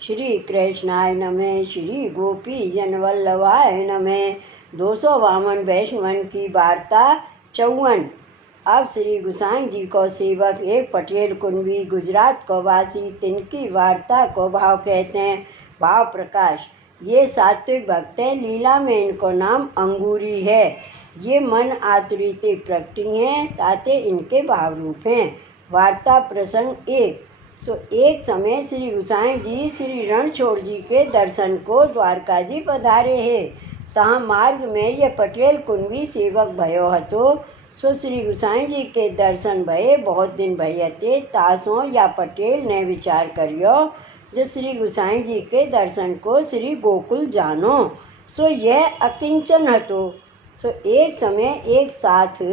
श्री कृष्णाय नमः। श्री गोपी जन वल्लभाय नमः। 252 वैष्णवन की वार्ता 54। अब श्री गुसाई जी को सेवक एक पटेल कुंभी गुजरात को वासी तिनकी वार्ता को भाव कहते हैं। भाव प्रकाश। ये सात्विक भक्त हैं, लीला में इनको नाम अंगूरी है। ये मन आतुरीते प्रकटी हैं, ताते इनके भाव रूप हैं। वार्ता प्रसंग 1। एक समय श्री गुसाई जी श्री रणछोड़ जी के दर्शन को द्वारका जी पधारे है। तहाँ मार्ग में ये पटेल कुंभी सेवक भयो हतो। श्री गुसाई जी के दर्शन भये बहुत दिन भये थे। तासों या पटेल ने विचार करियो जो श्री गुसाई जी के दर्शन को श्री गोकुल जानो। यह अकिंचन हतो। एक समय एक साथ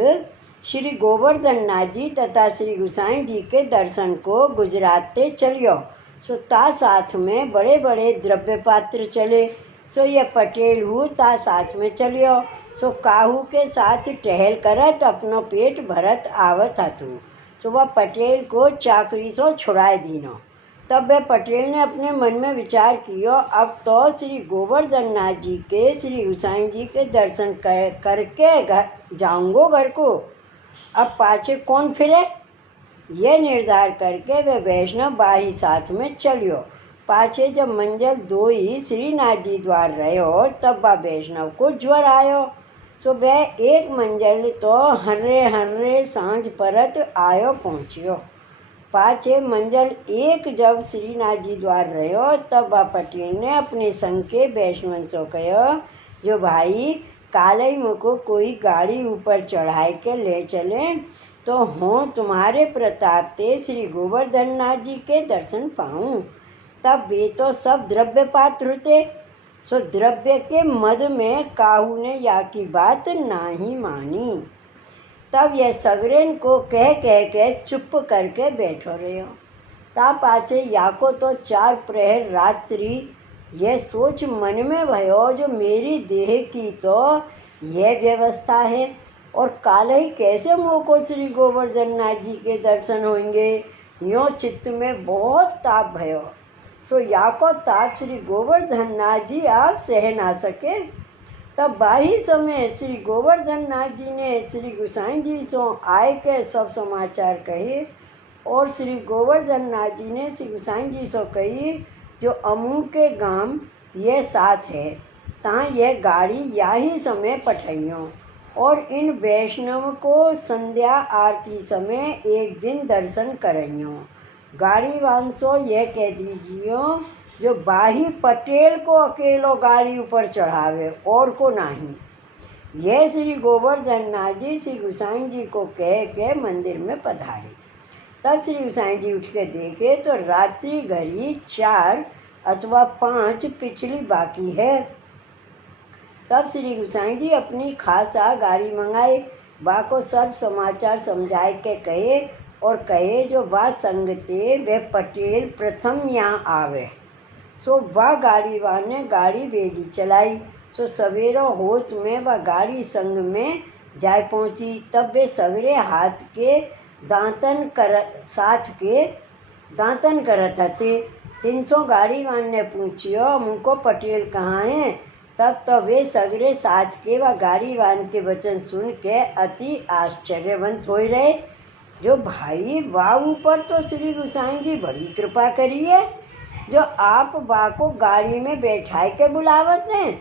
श्री गोवर्धन नाथ जी तथा श्री गुसाई जी के दर्शन को गुजरात ते चलियो। ता साथ में बड़े बड़े द्रव्य पात्र चले। यह पटेल हूँ ता साथ में चलियो। काहू के साथ टहल करत अपनो पेट भरत आवत हतु। वह पटेल को चाकरी सो छुड़ाए दीनो। तब वह पटेल ने अपने मन में विचार कियो, अब तो श्री गोवर्धन नाथ जी के श्री गुसाई जी के दर्शन करके जाऊंगो घर को। अब पाछे कौन फिरे। यह निर्धार करके वे वैष्णव बाही साथ में चलियो। पाछे जब मंजिल 2 ही श्रीनाथ जी द्वार रहो तब वह वैष्णव को ज्वर आयो। वह एक मंजिल तो हर्रे हर्रे सांझ परत आयो पहुँचियो। पाछे मंजिल 1 जब श्रीनाथ जी द्वार रहो तब वह पटेल ने अपने संग के वैष्णव से कहो, जो भाई काले मुझको कोई गाड़ी ऊपर चढ़ाए के ले चले तो हों तुम्हारे प्रताप ते श्री गोवर्धन नाथ जी के दर्शन पाऊँ। तब वे तो सब द्रव्य पात्र थे। द्रव्य के मद में काहू ने या की बात नहीं मानी। तब यह सगरेन को कह के चुप करके बैठो रहे हो। ता पाछे या को तो 4 प्रहर रात्रि यह सोच मन में भयो, जो मेरी देह की तो यह व्यवस्था है और काल ही कैसे मुँह को श्री गोवर्धन नाथ जी के दर्शन होंगे। यो चित्त में बहुत ताप भयो। या को ताप श्री गोवर्धन नाथ जी आप सह ना सके। तब बाही समय श्री गोवर्धन नाथ जी ने श्री गुसाई जी सो आए के सब समाचार कहे और श्री गोवर्धन नाथ जी ने श्री गुसाई जी सो कही, जो अमू के गांव यह साथ है तहाँ यह गाड़ी याही समय पठाइयों और इन वैष्णव को संध्या आरती समय एक दिन दर्शन कराइयों। गाड़ी वांसो यह कह दीजियो, जो बाही पटेल को अकेलो गाड़ी ऊपर चढ़ावे और को नहीं। यह श्री गोवर्धन नाथ जी श्री गुसाई जी को कह के मंदिर में पधारे। तब श्री गुसाई जी उठ के देखे तो रात्रि घड़ी 4 अथवा 5 पिछली बाकी है। तब श्री गुसाई जी अपनी खासा गाड़ी मंगाए, बा को सब समाचार समझाए के कहे और कहे जो वह संगते वे पटेल प्रथम यहाँ आवे। वह गाड़ी वाने गाड़ी बेगी चलाई। सवेरो होत में वह गाड़ी संग में जाए पहुँची। तब वे सवेरे हाथ के दांतन करत हते। 300 गाड़ी वान ने पूछियो, मुझको पटेल कहाँ है। तब तो वे सगरे साथ के व गाड़ी वान के वचन सुन के अति आश्चर्यवंत हो रहे, जो भाई वाह ऊपर तो श्री गुसाई जी बड़ी कृपा करी है, जो आप बा को गाड़ी में बैठाए के बुलावत हैं।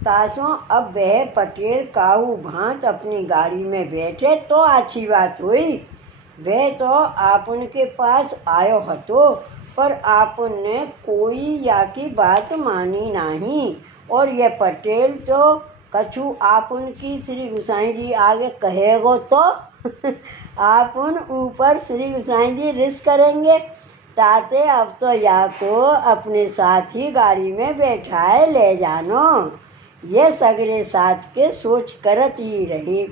तासों अब वह पटेल काहू भांत अपनी गाड़ी में बैठे तो अच्छी बात हुई। वह तो आप उनके पास आयो हतो, पर आपने कोई या की बात मानी नहीं और यह पटेल तो कछु आप उनकी श्री गुसाई जी आगे कहेगो तो आप उन ऊपर श्री गुसाई जी रिस करेंगे। ताते अब तो या को अपने साथ ही गाड़ी में बैठाए ले जानो। ये सगरे साथ के सोच करत ही रही।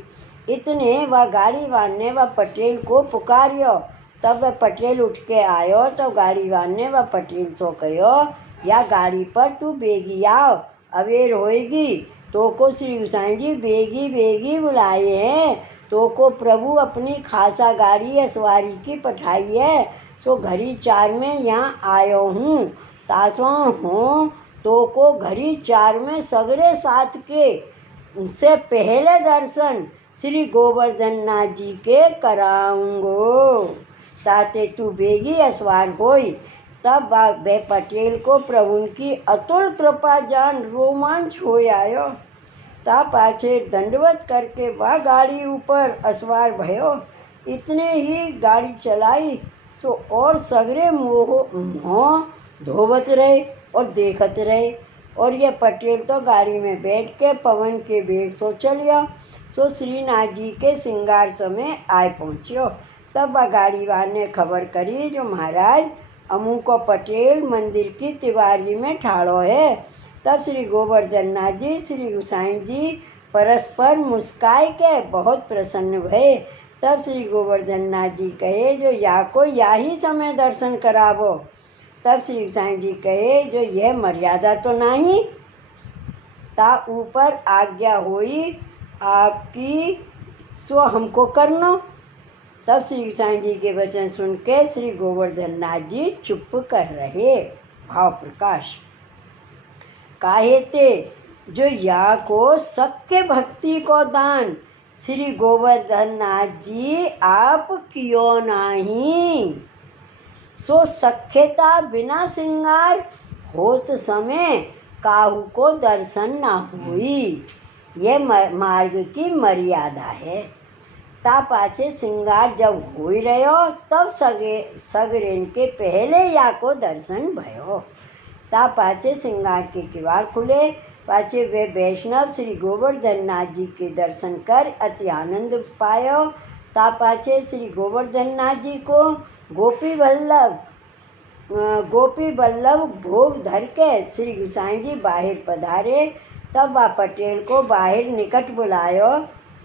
इतने वह गाड़ी वान ने वह पटेल को पुकारियो। तब वह पटेल उठ के आयो तो गाड़ी वान ने वह पटेल सो कहो, या गाड़ी पर तू बेगी आओ, अवेर होएगी। तो को श्री गुसाई जी बेगी बेगी बुलाए हैं। तो को प्रभु अपनी खासा गाड़ी है सवारी की पठाई है। घड़ी 4 में यहाँ आयो हूँ। तासों हो तो को घड़ी 4 में सगरे साथ के से पहले दर्शन श्री गोवर्धन नाथ जी के कराऊंगो। ताते तू बेगी असवार होई। तब वे पटेल को प्रभु की अतुल कृपा जान रोमांच हो आयो। ता पाछे दंडवत करके वह गाड़ी ऊपर असवार भयो। इतने ही गाड़ी चलाई सो और सगरे मोह धोवत रहे और देखत रहे। और ये पटेल तो गाड़ी में बैठ के पवन के वेग सो चलियो। सो श्रीनाथ जी के श्रृंगार समय आए पहुँचियो। तब वह गाड़ी वाले ने खबर करी जो महाराज अमू को पटेल मंदिर की तिवारी में ठाड़ो है। तब श्री गोवर्धन नाथ जी श्री गोसाई जी परस्पर मुस्काए के बहुत प्रसन्न भये। तब श्री गोवर्धन नाथ जी कहे जो या को या ही समय दर्शन करावो। तब श्री गोसाई जी कहे जो यह मर्यादा तो नहीं, ता ऊपर आज्ञा हुई आपकी सो हमको करनो। तब श्री गोसाई जी के वचन सुन के श्री गोवर्धन नाथ जी चुप कर रहे। भाव प्रकाश काहे ते जो या को सख्य भक्ति को दान श्री गोवर्धन नाथ जी आप कियो नाही। सो सख्यता बिना श्रृंगार होत समय काहू को दर्शन ना हुई। ये मार्ग की मर्यादा है। ता पाछे श्रृंगार जब हो ही रहो तब सगरेन के पहले या को दर्शन भयो। ता पाछे श्रृंगार के किवाड़ खुले। पाछे वे वैष्णव श्री गोवर्धन नाथ जी के दर्शन कर अति आनंद पायो। ता पाछे श्री गोवर्धन नाथ जी को गोपी बल्लभ भोग धर के श्री गोसाई जी बाहर पधारे। तब वह पटेल को बाहर निकट बुलायो।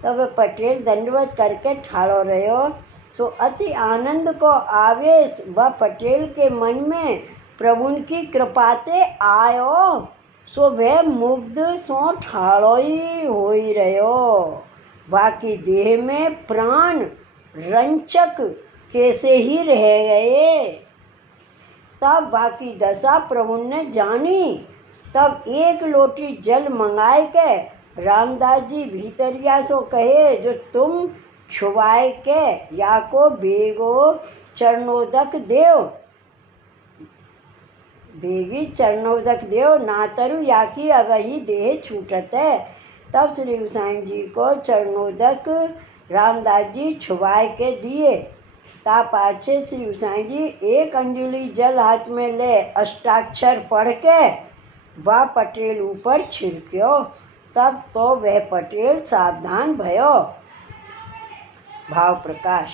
तब पटेल दंडवत करके ठाड़ो रहो। सो अति आनंद को आवेश व पटेल के मन में प्रभु की कृपाते आयो। सो वह मुग्ध सो ठाड़ो ही हो रहो। बाकी देह में प्राण रंचक कैसे ही रह गए। तब बाकी दशा प्रभु ने जानी। तब एक लोटी जल मंगाए के रामदास जी भीतरिया सो कहे जो तुम छुवाए के या को बेगो चरणोदक देव बेगी चरणोदक देव ना तरु या की अवही देह छूटत है। तब श्री गोसाई जी को चरणोदक रामदास जी छुवाए के दिए। ता पाछे श्री गोसाई जी एक अंजलि जल हाथ में ले अष्टाक्षर पढ़ के वह पटेल ऊपर छिड़क्यो। तब तो वह पटेल सावधान भयो। भाव प्रकाश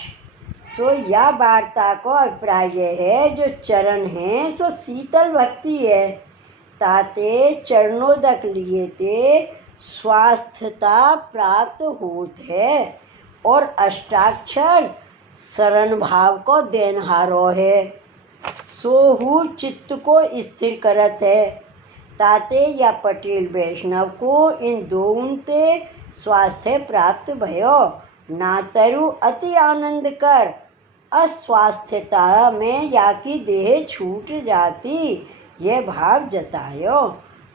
सो या वार्ता को अभिप्राय है जो चरण है सो शीतल भक्ति है। ताते चरणोदक लिए ते स्वास्थ्यता प्राप्त होत है और अष्टाक्षर शरण भाव को देनहारो है। सोहू चित्त को स्थिर करत है। ताते या पटेल वैष्णव को इन दोनों ते स्वास्थ्य प्राप्त भयो। नातरु अति आनंद कर अस्वास्थ्यता में या की देह छूट जाती यह भाव जतायो।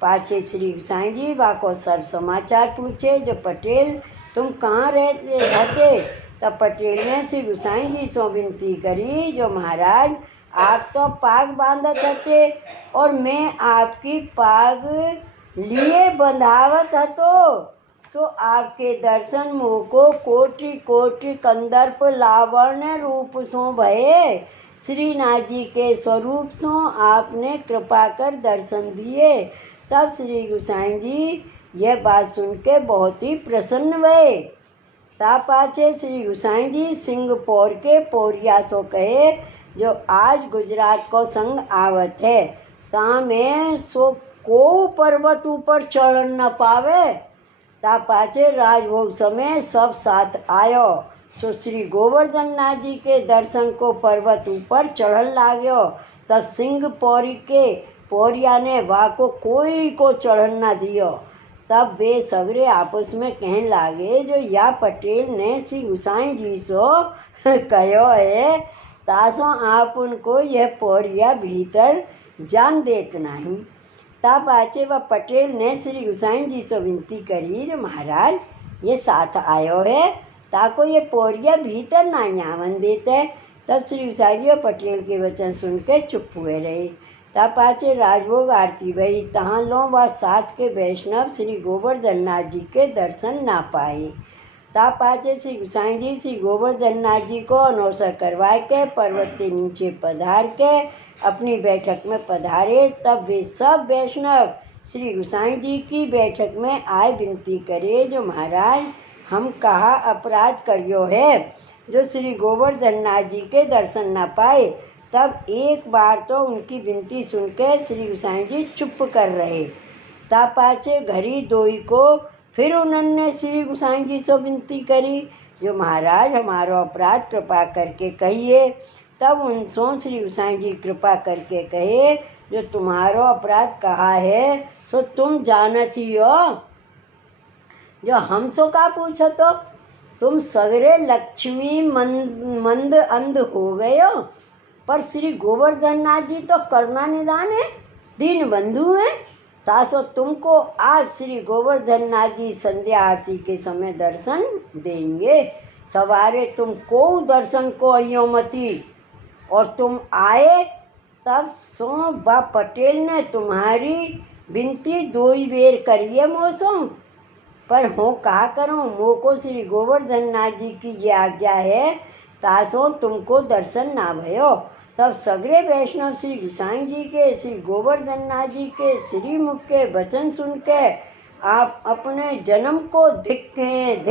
पाछे श्री गोसाई जी वाको सब समाचार पूछे जो पटेल तुम कहाँ रहते। तब पटेल ने श्री गोसाई जी से विनती करी जो महाराज आप तो पाग बांधत हते और मैं आपकी पाग लिए बंधावत हतो। सो आपके दर्शन मुँह को कोटि कोटि कंदर्प लावण्य रूप सो भये। श्रीनाथ जी के स्वरूप सो आपने कृपा कर दर्शन दिए। तब श्री गोसाई जी यह बात सुन के बहुत ही प्रसन्न भये। ता पाछे श्री गोसाई जी सिंहपौर के पौरिया सो कहे जो आज गुजरात को संग आवत है ता में सो को पर्वत ऊपर चढ़ न पावे। ता पाछे राजभोग समय सब साथ आयो। सो श्री गोवर्धन नाथ जी के दर्शन को पर्वत ऊपर चढ़न लाग्यो। तब सिंह पौरी के पौरिया ने वाको कोई को चढ़न न दियो। तब वे सगरे आपस में कहने लागे जो या पटेल ने श्री गोसाई जी सो कहो है तासो आप उनको यह पौरिया भीतर जान देत नहीं। तब आचे वह पटेल ने श्री गुसाई जी से विनती करी जो महाराज ये साथ आयो है ताको ये पोरिया भीतर ना आवन देते। तब श्री गुसाई जी पटेल के वचन सुन के चुप हुए रहे। तब पाचे राजभोग आरती भई तहाँ लो व साथ के वैष्णव श्री गोवर्धन नाथ जी के दर्शन ना पाए। तब पाचे श्री गुसाई जी श्री गोवर्धन नाथ जी को अनौसर करवा के पर्वत के नीचे पधार के अपनी बैठक में पधारे। तब वे सब वैष्णव श्री गुसाई जी की बैठक में आए विनती करे जो महाराज हम कहा अपराध करियो है जो श्री गोवर्धन नाथ जी के दर्शन न पाए। तब एक बार तो उनकी विनती सुन के श्री गुसाई जी चुप कर रहे। तब पाचे घड़ी दोई को फिर उन्होंने श्री गुसाई जी से विनती करी जो महाराज हमारा अपराध कृपा करके कहिए। तब उनसों श्री गुसाई जी कृपा करके कहे जो तुम्हारो अपराध कहा है सो तुम जानती हो जो हमसो का पूछो तो तुम सगरे लक्ष्मी मंद अंध हो गए हो पर श्री गोवर्धन नाथ जी तो करुणा निदान है दीन बंधु हैं तासो तुमको आज श्री गोवर्धन नाथ जी संध्या आरती के समय दर्शन देंगे। सवारे तुम को दर्शन को अयो मती और तुम आए। तब सो बा पटेल ने तुम्हारी विनती दो ही बेर करिए मोसो पर हो कहा करूँ मोको श्री गोवर्धन नाथ जी की ये आज्ञा है तासो तुमको दर्शन ना भयो। तब सगरे वैष्णव श्री गुसाई जी के श्री गोवर्धन नाथ जी के श्री मुख के वचन सुन के आप अपने जन्म को धिक्क हैं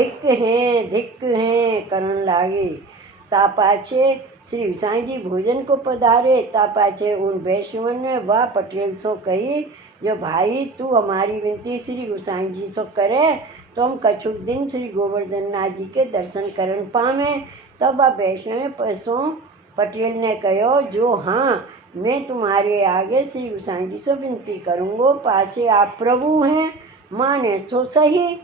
करन लागे। तापाचे श्री गुसाई जी भोजन को पधारे। तापाचे उन वैष्णव ने वह पटेल सो कही जो भाई तू हमारी विनती श्री गुसाई जी सो करे तो हम कछुक दिन श्री गोवर्धन नाथ जी के दर्शन करन पावे। तब वह वैष्णव पैसों पटेल ने कहो जो हाँ मैं तुम्हारे आगे श्री गुसाई जी से विनती करूँगो पाचे आप प्रभु हैं माने तो सही।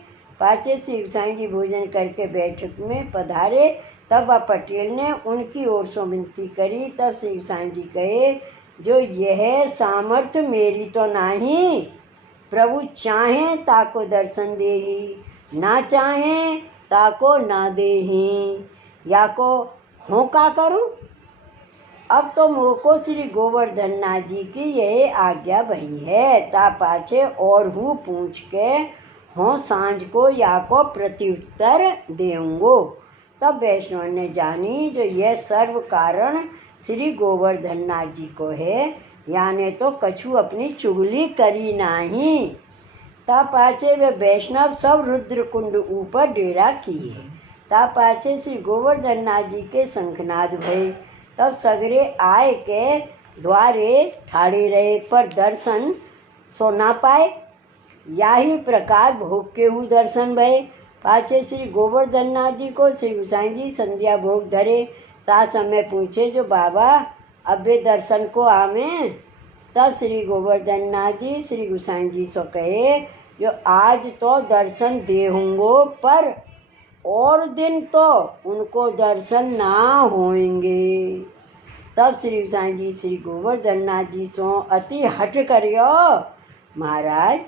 पाचे श्री गुसाई जी भोजन करके बैठक में पधारे। तब वह पटेल ने उनकी ओर से विनती करी। तब श्री गुसाई जी कहे जो यह सामर्थ्य मेरी तो नहीं प्रभु चाहें ताको दर्शन देही ना चाहें ताको ना देही या को हों का करूं। अब तो मोको श्री गोवर्धन नाथ जी की यह आज्ञा भई है। ता पाछे और हूँ पूछ के हों सांझ को या को प्रत्युत्तर देऊँगो। तब वैष्णव ने जानी जो यह सर्व कारण श्री गोवर्धन नाथ जी को है यानी तो कछु अपनी चुगली करी नहीं। तब पाछे वे वैष्णव सब रुद्रकुंड ऊपर डेरा किए। तब पाछे श्री गोवर्धन नाथ जी के शंखनाद भये। तब सगरे आए के द्वारे ठाड़े रहे पर दर्शन सो ना पाए। याही प्रकार भोग के हु दर्शन भये। पाछे श्री गोवर्धन नाथ जी को श्री गुसाई जी संध्या भोग धरे। ता समय पूछे जो बाबा अबे दर्शन को आवे। तब श्री गोवर्धन नाथ जी श्री गुसाई जी सो कहे जो आज तो दर्शन देहूँगो पर और दिन तो उनको दर्शन ना होंगे। तब श्री गुसाई जी श्री गोवर्धन नाथ जी सो अति हट करियो महाराज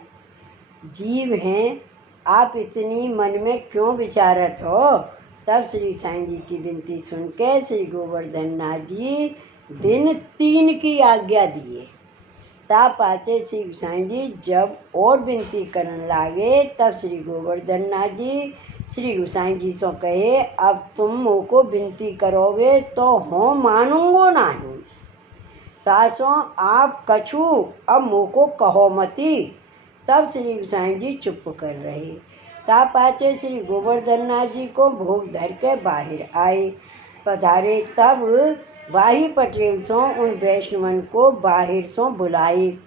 जीव हैं आप इतनी मन में क्यों विचारत हो। तब श्री साईं जी की विनती सुन के श्री गोवर्धन नाथ जी दिन 3 की आज्ञा दिए। ता पाचे श्री साईं जी जब और विनती करने लागे तब श्री गोवर्धन नाथ जी श्री गुसाई जी सो कहे अब तुम मोको विनती करोगे तो हो मानूंगो नहीं। तासो आप कछु अब मोको कहो मती। तब श्री गुसाई जी चुप कर रहे। ता पाचे श्री गोवर्धन नाथ जी को भोग धर के बाहर आए पधारे। तब वाही पटेल सो उन वैष्णवन को बाहर सो बुलाए।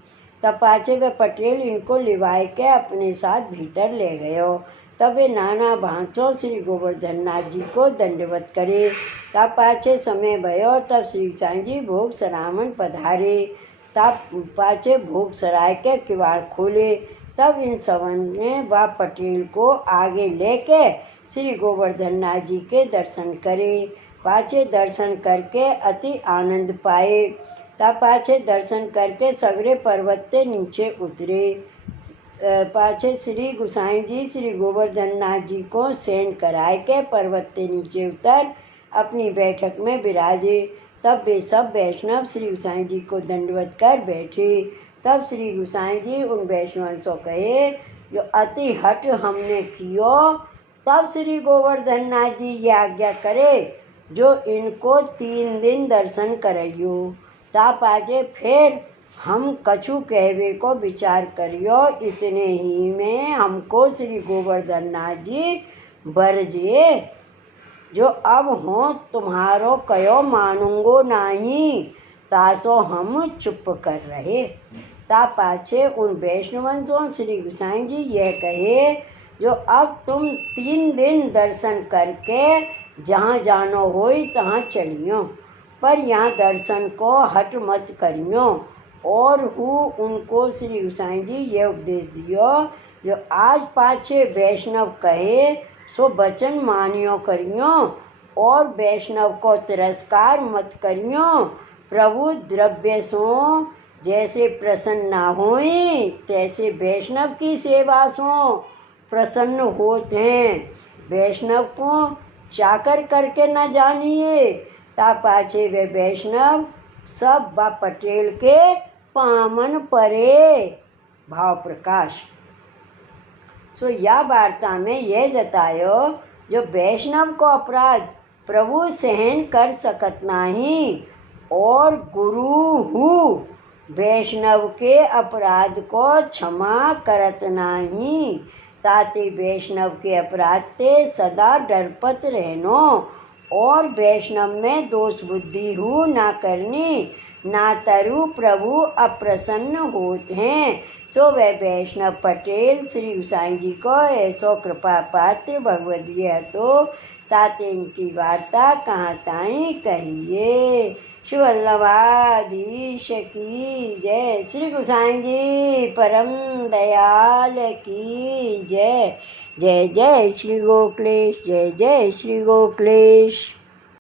तब पाचे वे पटेल इनको लिवाए के अपने साथ भीतर ले गयो। तब वे नाना भांसों श्री गोवर्धन नाथ जी को दंडवत करे। तब पाचे समय भयो तब श्री साईं जी भोग सरावन पधारे। तब पाचे भोग सराय के किवाड़ खोले। तब इन सवन ने व पटेल को आगे लेके श्री गोवर्धन नाथ जी के दर्शन करे। पाचे दर्शन करके अति आनंद पाए। ता पाछे दर्शन करके सगरे पर्वत ते नीचे उतरे। पाछे श्री गुसाई जी श्री गोवर्धन नाथ जी को सेन कराए के पर्वत के नीचे उतर अपनी बैठक में विराजे। तब वे सब वैष्णव श्री गुसाई जी को दंडवत कर बैठे। तब श्री गुसाई जी उन वैष्णव से कहे, जो अति हट हमने कियो, तब श्री गोवर्धन नाथ जी ये आज्ञा करे जो इनको 3 दिन दर्शन कराइयो। ता पाजे फिर हम कछु कहवे को विचार करियो। इतने ही में हमको श्री गोवर्धन नाथ जी बरजे, जो अब हो तुम्हारो कयो मानूंगो नहीं, तासो हम चुप कर रहे। ता पाछे उन वैष्णवों श्री गुसाई जी यह कहे, जो अब तुम 3 दिन दर्शन करके जहाँ जानो होई तहाँ चलियो, पर यहाँ दर्शन को हट मत करियो। और हूँ उनको श्री गुसाई जी ये उपदेश दियो, जो आज पाछे वैष्णव कहे सो वचन मानियो करियो, और वैष्णव को तिरस्कार मत करियो। प्रभु द्रव्य सो जैसे प्रसन्न ना होई, तैसे वैष्णव की सेवा सो प्रसन्न होते हैं। वैष्णव को चाकर करके न जानिए। ता पाछे वे वैष्णव सब बा पटेल के पामन परे। भाव प्रकाश। सो या वार्ता में यह जतायो, जो वैष्णव को अपराध प्रभु सहन कर सकत नहीं, और गुरु हूँ वैष्णव के अपराध को क्षमा करत नहीं। ताते वैष्णव के अपराध ते सदा डरपत रहनो, और वैष्णव में दोष बुद्धि हूँ ना करनी, ना तरु प्रभु अप्रसन्न होते हैं। सो वह वैष्णव पटेल श्री गुसाई जी को ऐसो कृपा पात्र भगवदीय तो ताते इनकी वार्ता कहाँ ताई कहिए। श्री वल्लभाधीश की जय। श्री गुसाई जी परम दयाल की जय। जय जय श्री गोकुलेश, जय जय श्री गोकुलेश।